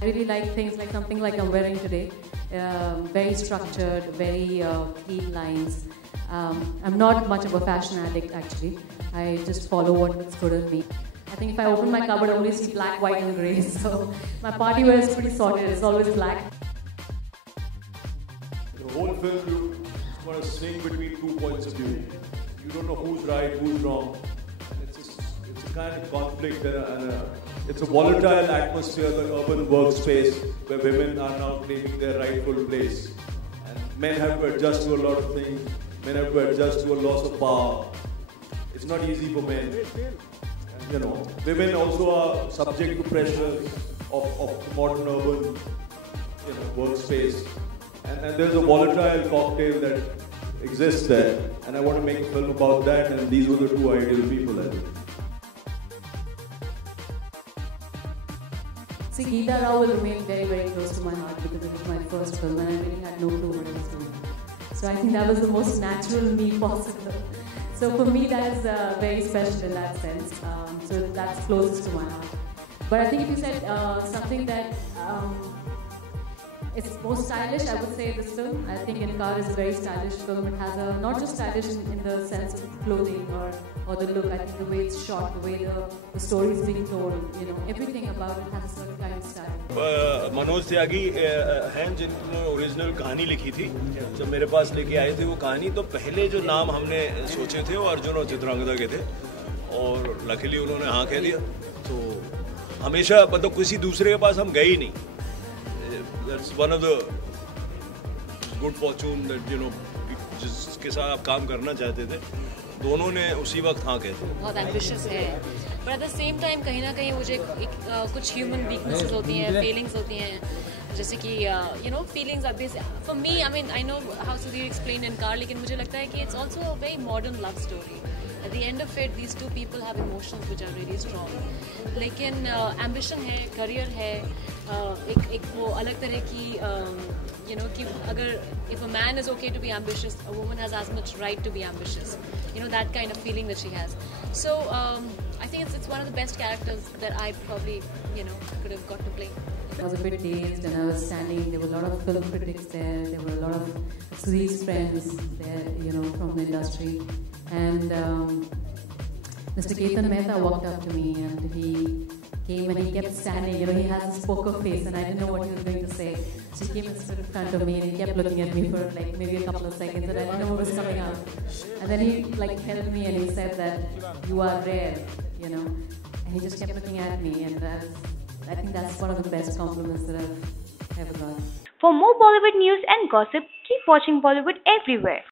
I really like things like something like I'm wearing today. Very structured, very clean lines. I'm not much of a fashion addict actually. I just follow what looks good on me. I think if I open my cupboard, I only see black, white and grey. So my party wear is pretty sorted. It's always black. The whole film, you want to swing between 2 points of view. You don't know who's right, who's wrong. And it's a kind of conflict and it's a volatile atmosphere, the urban workspace where women are now claiming their rightful place. And men have to adjust to a lot of things. Men have to adjust to a loss of power. It's not easy for men. You know, women also are subject to pressures of modern urban, workspace. And there's a volatile cocktail that exists there. And I want to make a film about that, and these were the two ideal people, I think. See, Geeta Rao will remain very, very close to my heart because it was my first film and I really had no clue what I was doing. So I think that was the most natural me possible. So for me, that is very special in that sense. So that's closest to my heart. But I think if you said something that it's more stylish, I would say this film. I think Inkar is a very stylish film. It has not just stylish in the sense of clothing or the look. I think the way it's shot, the way the story is being told, everything about it has a certain kind of style. Manoj त्यागी हैं जिन्होंने original कहानी लिखी थी. जब मेरे पास लेके आए थे वो कहानी, तो पहले जो नाम हमने सोचे थे वो अर्जुन और चित्रांगदा के थे, और लकीली उन्होंने हाँ कह दिया. तो हमेशा मतलब किसी दूसरे के पास हम गए ही नहीं. That's one of the good fortune that जिसके साथ आप काम करना चाहते थे, दोनों ने उसी वक्त हाँ कहते. बहुत एम्बिशियस है, but at the same time कहीं ना कहीं मुझे कुछ ह्यूमन वीकनेसेस होती हैं, फीलिंग्स होती हैं, जैसे कि feelings are basic for me. I mean, I know how Sudhir explained Inkar, लेकिन मुझे लगता है कि it's also a very modern love story. At the end of it, these two people have emotions which are really strong. लेकिन ambition है, career है, एक वो अलग तरह की कि अगर if a man is okay to be ambitious, a woman has as much right to be ambitious. That kind of feeling that she has. So I think it's one of the best characters that I probably could have got to play. I was a bit dazed and I was standing. There were a lot of film critics there. There were a lot of Sudhir's friends there, from the industry. And Mr. Ketan Mehta walked up to me and he came and he kept standing. He has this poker face and I didn't know what he was going to say. So he came and stood in front of me and he kept looking at me for like maybe a couple of seconds and I didn't know what was coming out. And then he held me and he said that you are rare, and he just kept looking at me, and I think that's one of the best compliments that I've ever got. For more Bollywood news and gossip, keep watching Bollywood everywhere.